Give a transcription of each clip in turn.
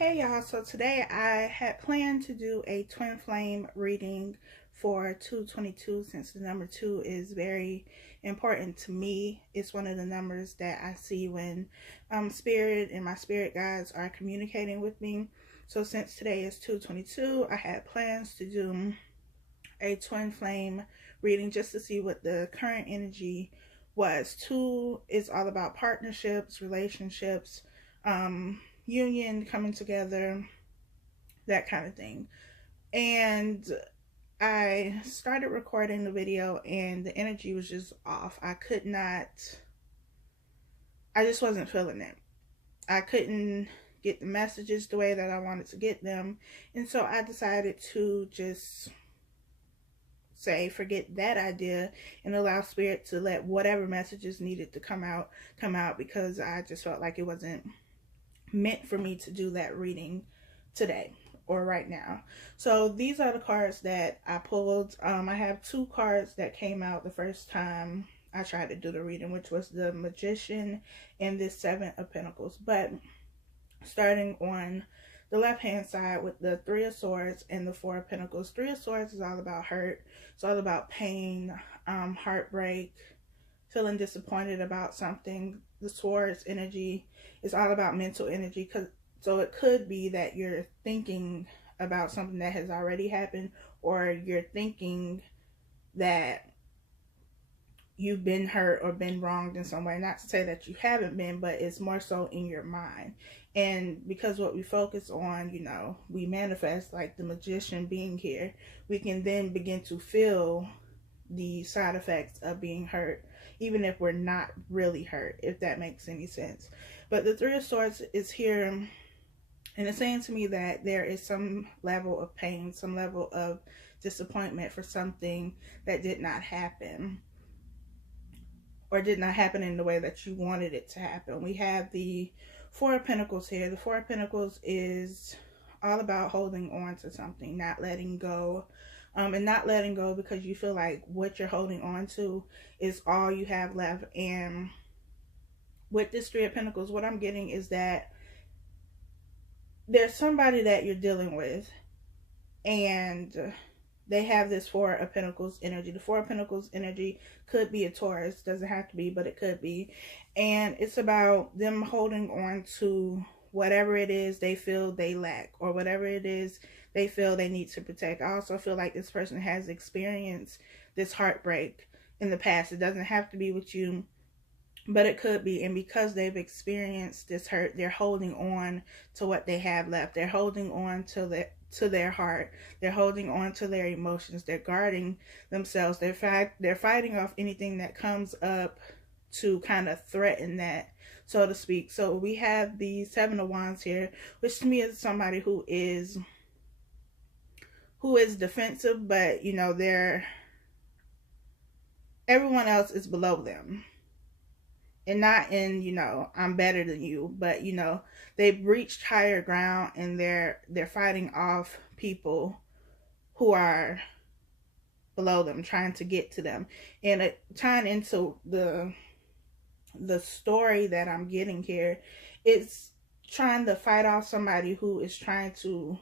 Hey y'all, so today I had planned to do a twin flame reading for 222 since the number 2 is very important to me. It's one of the numbers that I see when spirit and my spirit guides are communicating with me. So since today is 222, I had plans to do a twin flame reading just to see what the current energy was. 2 is all about partnerships, relationships, union, coming together, that kind of thing. And I started recording the video and the energy was just off. I just wasn't feeling it. I couldn't get the messages the way that I wanted to get them. And so I decided to just say forget that idea and allow spirit to let whatever messages needed to come out, because I just felt like it wasn't meant for me to do that reading today or right now. So these are the cards that I pulled. I have 2 cards that came out the first time I tried to do the reading, which was the Magician and the 7 of Pentacles. But starting on the left hand side with the 3 of Swords and the 4 of Pentacles. 3 of Swords is all about hurt. It's all about pain, heartbreak, feeling disappointed about something. The Swords energy is all about mental energy, so it could be that you're thinking about something that has already happened, or you're thinking that you've been hurt or been wronged in some way. Not to say that you haven't been, but it's more so in your mind. And because what we focus on, we manifest, like the Magician being here, we can then begin to feel the side effects of being hurt, even if we're not really hurt, if that makes any sense. But the 3 of Swords is here, and it's saying to me that there is some level of pain, some level of disappointment for something that did not happen, or did not happen in the way that you wanted it to happen. We have the 4 of Pentacles here. The 4 of Pentacles is all about holding on to something, not letting go. And not letting go because you feel like what you're holding on to is all you have left. And with this 3 of Pentacles, what I'm getting is that there's somebody that you're dealing with, and they have this 4 of Pentacles energy. The 4 of Pentacles energy could be a Taurus. Doesn't have to be, but it could be. And it's about them holding on to whatever it is they feel they lack, or whatever it is they feel they need to protect. I also feel like this person has experienced this heartbreak in the past. It doesn't have to be with you, but it could be. And because they've experienced this hurt, they're holding on to what they have left. They're holding on to their heart. They're holding on to their emotions. They're guarding themselves. They're fighting off anything that comes up to kind of threaten that, so to speak. So we have the 7 of Wands here, which to me is somebody who is defensive, but everyone else is below them. And not in, I'm better than you, but they've reached higher ground, and they're fighting off people who are below them, trying to get to them. And tying into the story that I'm getting here, it's trying to fight off somebody who is trying to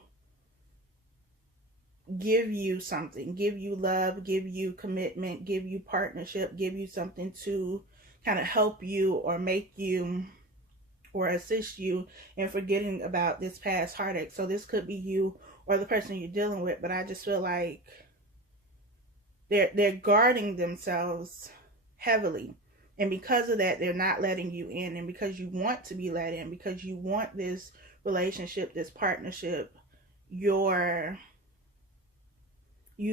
give you something, give you love, give you commitment, give you partnership, give you something to kind of help you or make you or assist you in forgetting about this past heartache. So this could be you or the person you're dealing with, but I just feel like they're guarding themselves heavily. And because of that, they're not letting you in. And because you want to be let in, because you want this relationship, this partnership, you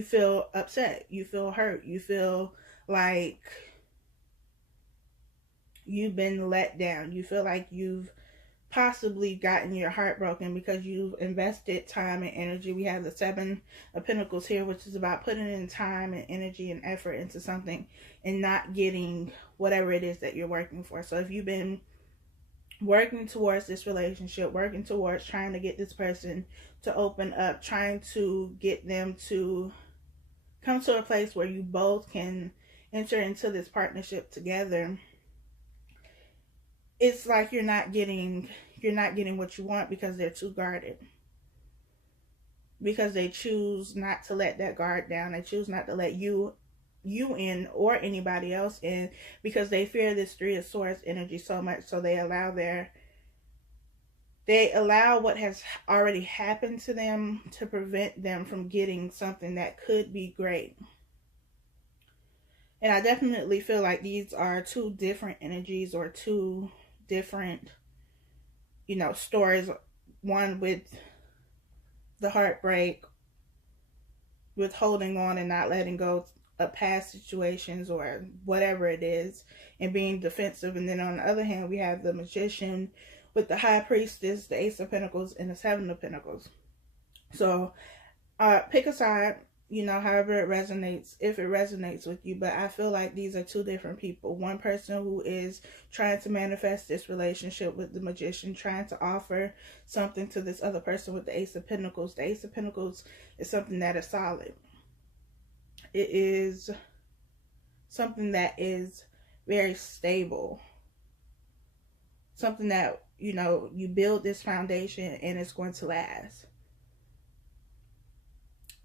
feel upset, you feel hurt, you feel like you've been let down, you feel like you've possibly gotten your heart broken because you've invested time and energy. We have the 7 of Pentacles here, which is about putting in time and energy and effort into something and not getting whatever it is that you're working for. So if you've been working towards this relationship, working towards trying to get this person to open up, trying to get them to come to a place where you both can enter into this partnership together, it's like you're not getting you're not getting what you want because they're too guarded. Because they choose not to let that guard down. They choose not to let you in or anybody else in, because they fear this Three of Swords energy so much. So they allow what has already happened to them to prevent them from getting something that could be great. And I definitely feel like these are two different energies, or two different, stories. One with the heartbreak, with holding on and not letting go of past situations or whatever it is, and being defensive. And then on the other hand, we have the Magician with the High Priestess, the Ace of Pentacles, and the Seven of Pentacles. So pick a side, however it resonates, if it resonates with you. But I feel like these are two different people. One person who is trying to manifest this relationship with the Magician, trying to offer something to this other person with the Ace of Pentacles. The Ace of Pentacles is something that is solid. It is something that is very stable. Something that, you build this foundation and it's going to last.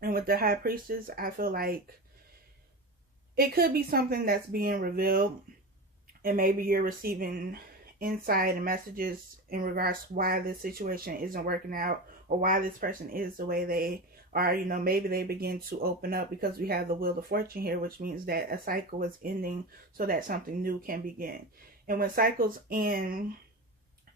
And with the High Priestess, I feel like it could be something that's being revealed, and maybe you're receiving insight and messages in regards to why this situation isn't working out, or why this person is the way they are. Maybe they begin to open up, because we have the Wheel of Fortune here, which means that a cycle is ending so that something new can begin. And when cycles end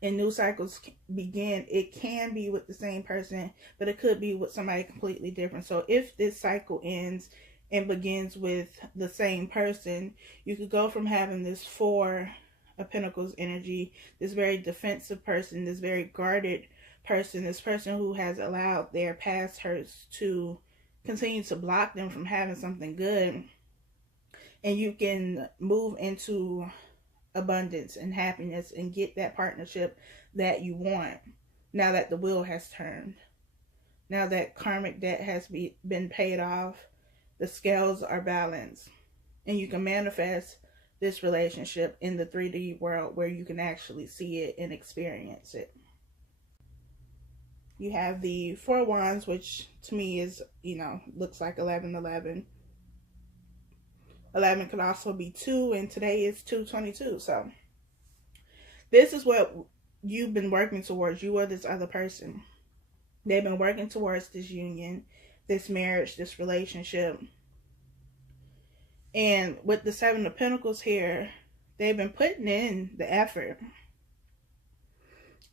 and new cycles begin, it can be with the same person, but it could be with somebody completely different. So if this cycle ends and begins with the same person, you could go from having this Four of Pentacles energy, this very defensive person, this very guarded person, this person who has allowed their past hurts to continue to block them from having something good, and you can move into abundance and happiness and get that partnership that you want, now that the wheel has turned, now that karmic debt has been paid off, the scales are balanced, and you can manifest this relationship in the 3D world where you can actually see it and experience it. You have the Four of Wands, which to me is, looks like 1111. 11 could also be 2, and today is 2/22. So this is what you've been working towards. You or this other person. They've been working towards this union, this marriage, this relationship. And with the Seven of Pentacles here, they've been putting in the effort.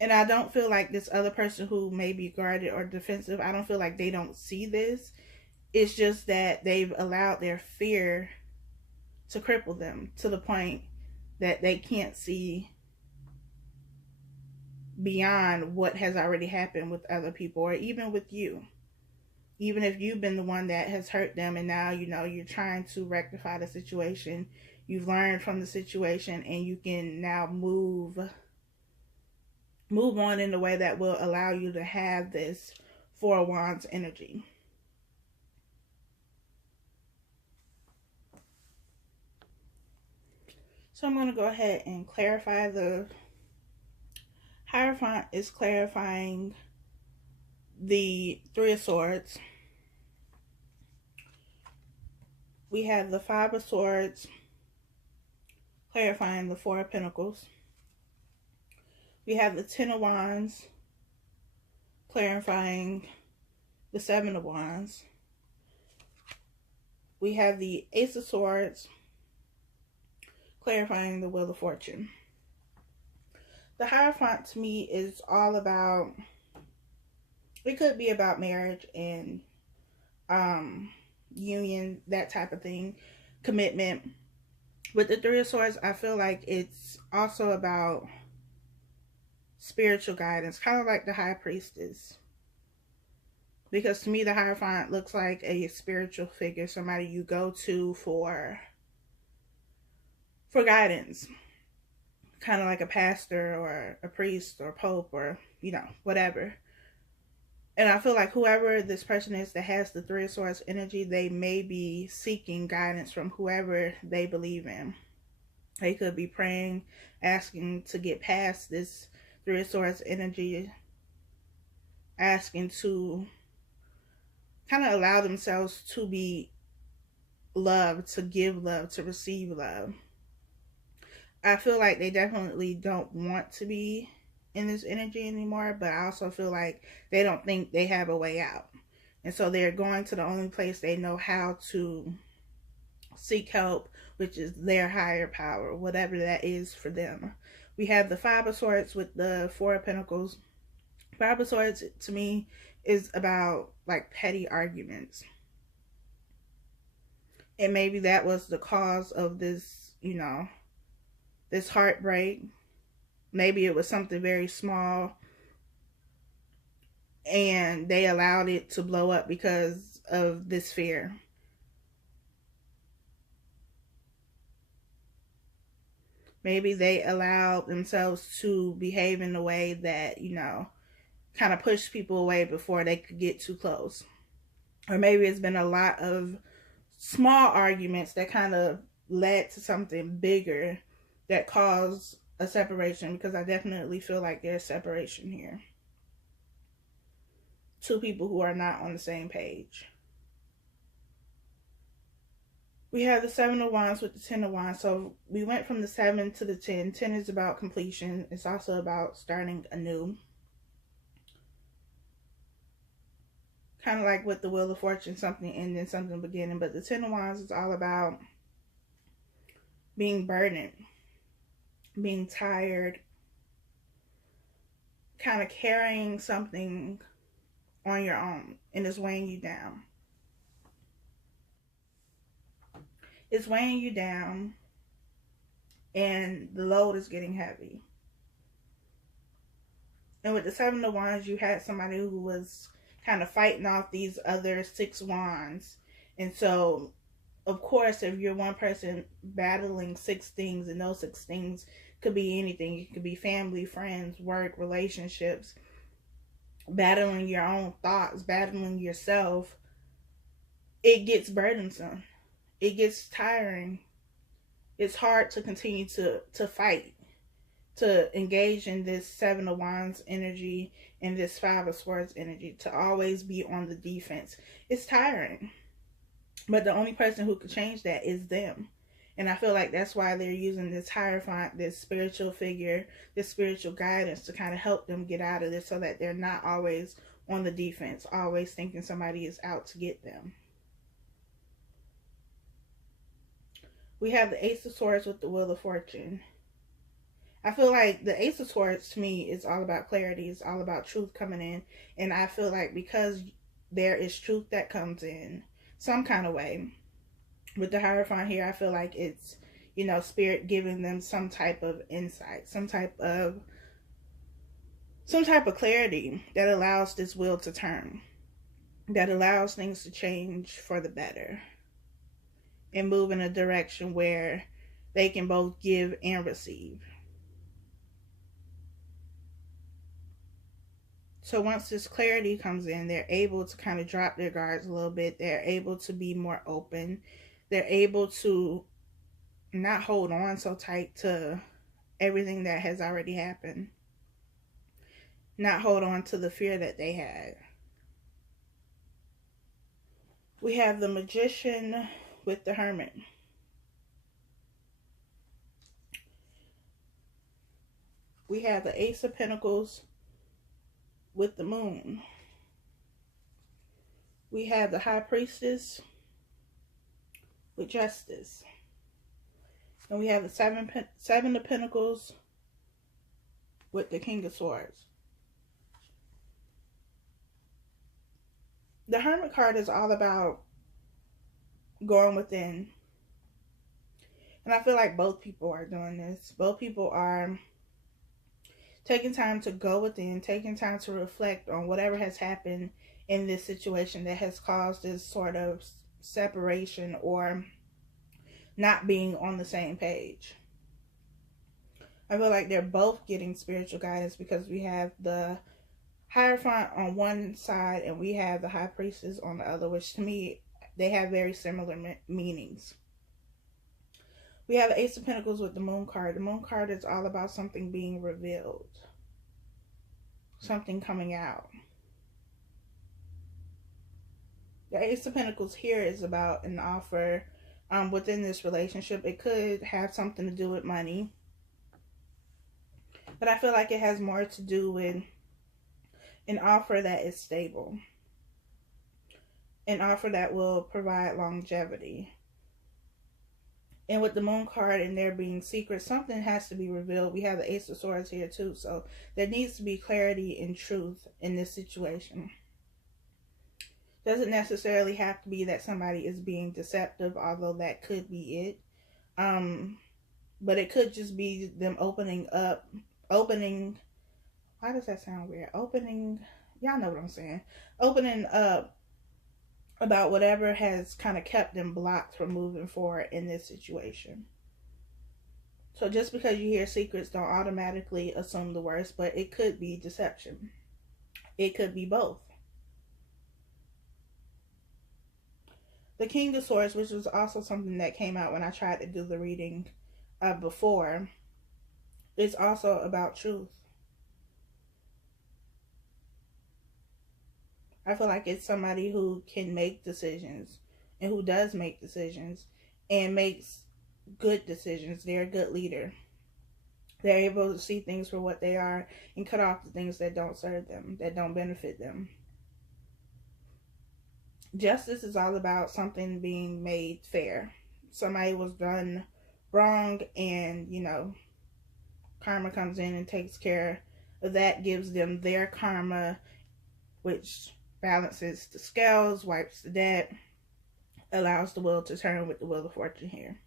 And I don't feel like this other person who may be guarded or defensive, I don't feel like they don't see this. It's just that they've allowed their fear to cripple them to the point that they can't see beyond what has already happened with other people, or even with you. Even if you've been the one that has hurt them, and now you're trying to rectify the situation, you've learned from the situation, and you can now move on in a way that will allow you to have this Four of Wands energy. So I'm going to go ahead and clarify. The Hierophant is clarifying the Three of Swords. We have the Five of Swords clarifying the Four of Pentacles. We have the Ten of Wands clarifying the Seven of Wands. We have the Ace of Swords clarifying the Wheel of Fortune. The Hierophant to me is all about, it could be about marriage and union, that type of thing, commitment. With the Three of Swords, I feel like it's also about spiritual guidance, kind of like the High Priestess. Because to me, the Hierophant looks like a spiritual figure, somebody you go to for guidance. Kind of like a pastor or a priest or pope or, whatever. And I feel like whoever this person is that has the Three of Swords energy, they may be seeking guidance from whoever they believe in. They could be praying, asking to get past this Three of Swords energy, asking to kind of allow themselves to be loved, to give love, to receive love. I feel like they definitely don't want to be in this energy anymore, but I also feel like they don't think they have a way out. And so they're going to the only place they know how to seek help, which is their higher power, whatever that is for them. We have the Five of Swords with the Four of Pentacles. Five of Swords to me is about like petty arguments. And maybe that was the cause of this, you know, this heartbreak. Maybe it was something very small and they allowed it to blow up because of this fear. Maybe they allowed themselves to behave in a way that, you know, kind of pushed people away before they could get too close. Or maybe it's been a lot of small arguments that kind of led to something bigger that caused a separation, because I definitely feel like there's separation here. Two people who are not on the same page. We have the Seven of Wands with the Ten of Wands. So we went from the 7 to the 10. 10 is about completion. It's also about starting anew. Kind of like with the Wheel of Fortune, something ending, something beginning. But the Ten of Wands is all about being burdened, being tired, kind of carrying something on your own, and it's weighing you down. It's weighing you down, and the load is getting heavy. And with the Seven of Wands, you had somebody who was kind of fighting off these other 6 wands. And so, of course, if you're one person battling 6 things, and those 6 things could be anything. It could be family, friends, work, relationships, battling your own thoughts, battling yourself. It gets burdensome. It gets tiring. It's hard to continue to fight, to engage in this Seven of Wands energy and this Five of Swords energy, to always be on the defense. It's tiring. But the only person who can change that is them. And I feel like that's why they're using this Hierophant, this spiritual figure, this spiritual guidance to kind of help them get out of this, so that they're not always on the defense, always thinking somebody is out to get them. We have the Ace of Swords with the Wheel of Fortune. I feel like the Ace of Swords to me is all about clarity. It's all about truth coming in. And I feel like because there is truth that comes in some kind of way, with the Hierophant here, I feel like it's, you know, Spirit giving them some type of insight, some type of clarity that allows this wheel to turn, that allows things to change for the better and move in a direction where they can both give and receive. So once this clarity comes in, they're able to kind of drop their guards a little bit. They're able to be more open. They're able to not hold on so tight to everything that has already happened. Not hold on to the fear that they had. We have the Magician with the Hermit. We have the Ace of Pentacles with the Moon. We have the High Priestess with Justice. And we have the Seven of Pentacles with the King of Swords. The Hermit card is all about going within. And I feel like both people are doing this. Both people are taking time to go within, taking time to reflect on whatever has happened in this situation that has caused this sort of separation or not being on the same page. I feel like they're both getting spiritual guidance, because we have the Hierophant on one side and we have the High Priestess on the other, which to me, they have very similar meanings. We have the Ace of Pentacles with the Moon card. The Moon card is all about something being revealed. something coming out. The Ace of Pentacles here is about an offer within this relationship. It could have something to do with money, but I feel like it has more to do with an offer that is stable, an offer that will provide longevity. And with the Moon card and there being secrets, something has to be revealed. We have the Ace of Swords here too, so there needs to be clarity and truth in this situation. Doesn't necessarily have to be that somebody is being deceptive, although that could be it. But it could just be them opening, why does that sound weird? Y'all know what I'm saying. Opening up about whatever has kind of kept them blocked from moving forward in this situation. So just because you hear secrets, don't automatically assume the worst, but it could be deception. It could be both. The King of Swords, which was also something that came out when I tried to do the reading before, is also about truth. I feel like it's somebody who can make decisions and who does make decisions and makes good decisions. They're a good leader. They're able to see things for what they are and cut off the things that don't serve them, that don't benefit them. Justice is all about something being made fair. Somebody was done wrong and, you know, karma comes in and takes care of that, gives them their karma, which balances the scales, wipes the debt, allows the wheel to turn with the Wheel of Fortune here.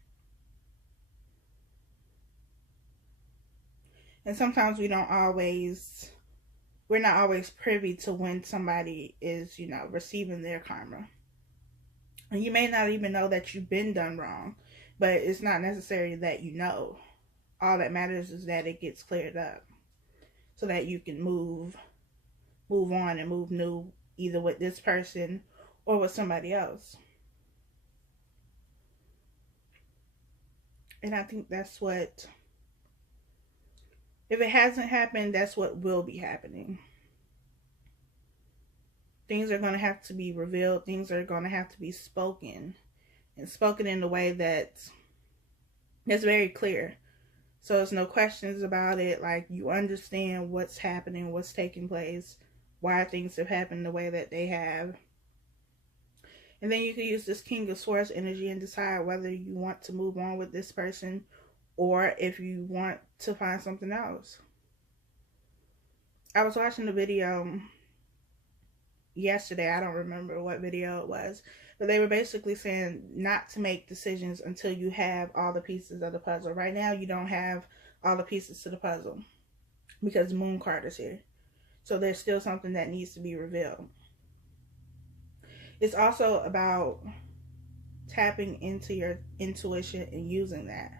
And sometimes we're not always privy to when somebody is, you know, receiving their karma. And you may not even know that you've been done wrong, but it's not necessary that you know. All that matters is that it gets cleared up so that you can move on and move new, either with this person or with somebody else. And I think that's what, if it hasn't happened, that's what will be happening. Things are going to have to be revealed. Things are going to have to be spoken. And spoken in a way that's very clear. So there's no questions about it. Like, you understand what's happening, what's taking place, why things have happened the way that they have. And then you can use this King of Swords energy and decide whether you want to move on with this person or if you want to find something else. I was watching a video yesterday. I don't remember what video it was, but they were basically saying not to make decisions until you have all the pieces of the puzzle. Right now, you don't have all the pieces to the puzzle because the Moon card is here. So there's still something that needs to be revealed. It's also about tapping into your intuition and using that.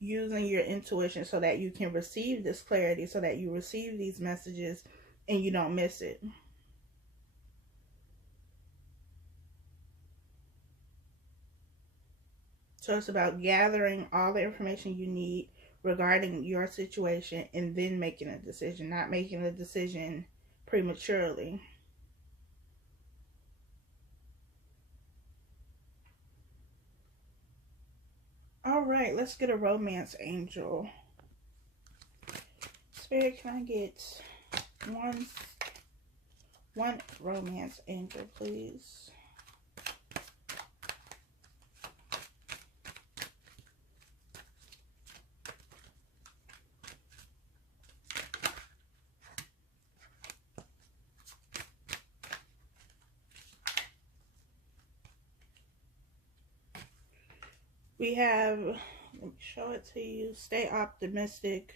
Using your intuition so that you can receive this clarity, so that you receive these messages and you don't miss it. So it's about gathering all the information you need regarding your situation and then making a decision, not making a decision prematurely. All right, let's get a romance angel. Spirit, can I get one romance angel, please? We have, let me show it to you. Stay optimistic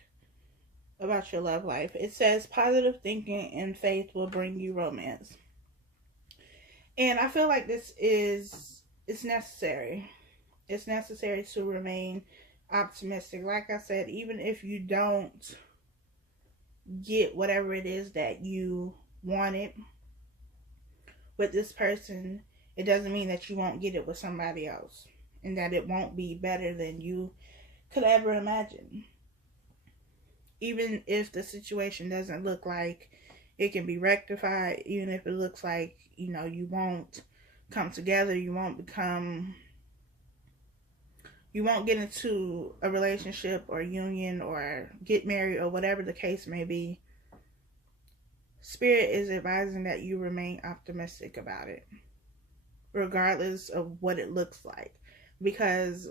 about your love life. It says positive thinking and faith will bring you romance. And I feel like it's necessary. It's necessary to remain optimistic. Like I said, even if you don't get whatever it is that you wanted with this person, it doesn't mean that you won't get it with somebody else. And that it won't be better than you could ever imagine. even if the situation doesn't look like it can be rectified, even if it looks like, you know, you won't come together, you won't get into a relationship or union or get married or whatever the case may be, Spirit is advising that you remain optimistic about it, regardless of what it looks like. Because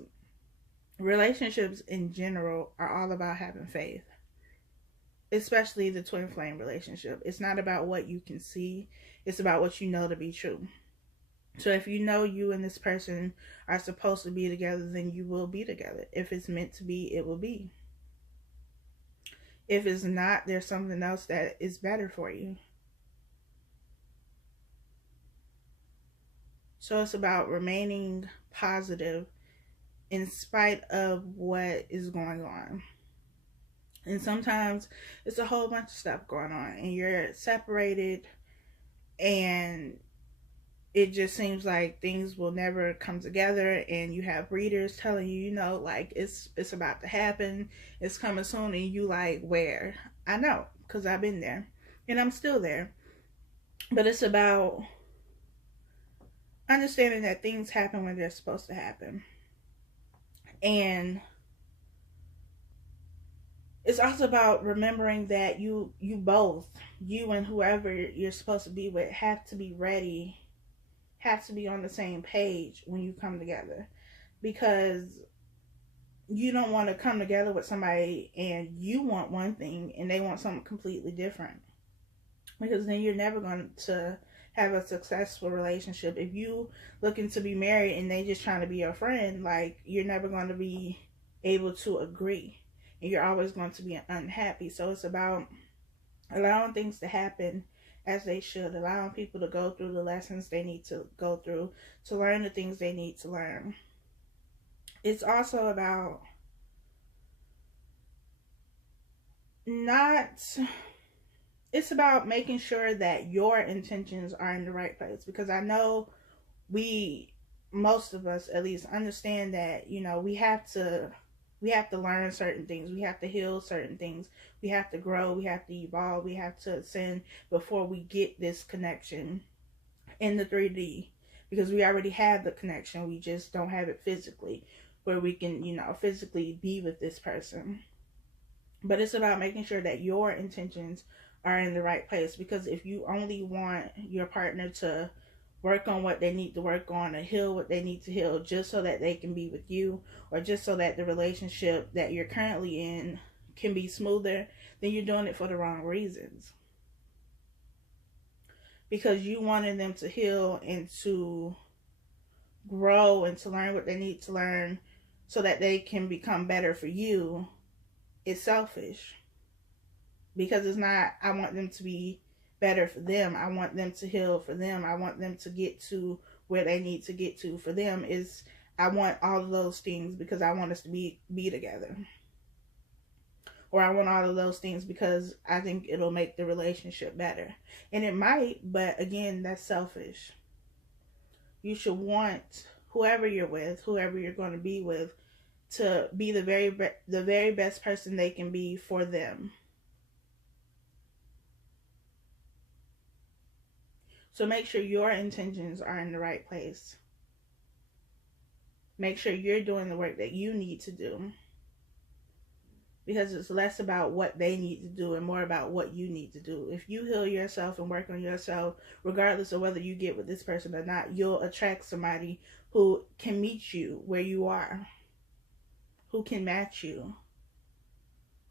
relationships in general are all about having faith, especially the twin flame relationship. It's not about what you can see, it's about what you know to be true. So if you know you and this person are supposed to be together, then you will be together. If it's meant to be, it will be. If it's not, there's something else that is better for you. So it's about remaining positive in spite of what is going on. And sometimes it's a whole bunch of stuff going on and you're separated and it just seems like things will never come together, and you have readers telling you, you know, like it's about to happen, it's coming soon, and you like, where? I know, because I've been there and I'm still there. But it's about understanding that things happen when they're supposed to happen. And it's also about remembering that you both, you and whoever you're supposed to be with, have to be ready, have to be on the same page when you come together. Because you don't want to come together with somebody and you want one thing and they want something completely different. Because then you're never going to have a successful relationship. If you looking to be married and they just trying to be your friend, like, you're never going to be able to agree. And you're always going to be unhappy. So it's about allowing things to happen as they should, allowing people to go through the lessons they need to go through, to learn the things they need to learn. It's also about it's about making sure that your intentions are in the right place. Because I know most of us at least, understand that, you know, we have to learn certain things. We have to heal certain things. We have to grow. We have to evolve. We have to ascend before we get this connection in the 3D. Because we already have the connection. We just don't have it physically, where we can, you know, physically be with this person. But it's about making sure that your intentions are in the right place. Because if you only want your partner to work on what they need to work on, or heal what they need to heal just so that they can be with you, or just so that the relationship that you're currently in can be smoother, then you're doing it for the wrong reasons. Because you wanted them to heal and to grow and to learn what they need to learn so that they can become better for you, it's selfish. Because it's not, I want them to be better for them. I want them to heal for them. I want them to get to where they need to get to for them. I want all of those things because I want us to be together. Or I want all of those things because I think it'll make the relationship better. And it might, but again, that's selfish. You should want whoever you're with, whoever you're going to be with, to be the very best person they can be for them. So make sure your intentions are in the right place. Make sure you're doing the work that you need to do. Because it's less about what they need to do and more about what you need to do. If you heal yourself and work on yourself, regardless of whether you get with this person or not, you'll attract somebody who can meet you where you are, who can match you,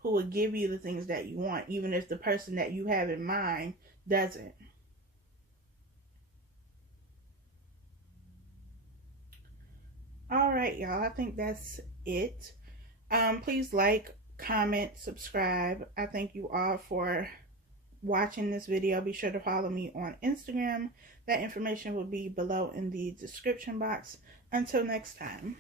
who will give you the things that you want, even if the person that you have in mind doesn't. All right, y'all. I think that's it. Please like, comment, subscribe. I thank you all for watching this video. Be sure to follow me on Instagram. That information will be below in the description box. Until next time.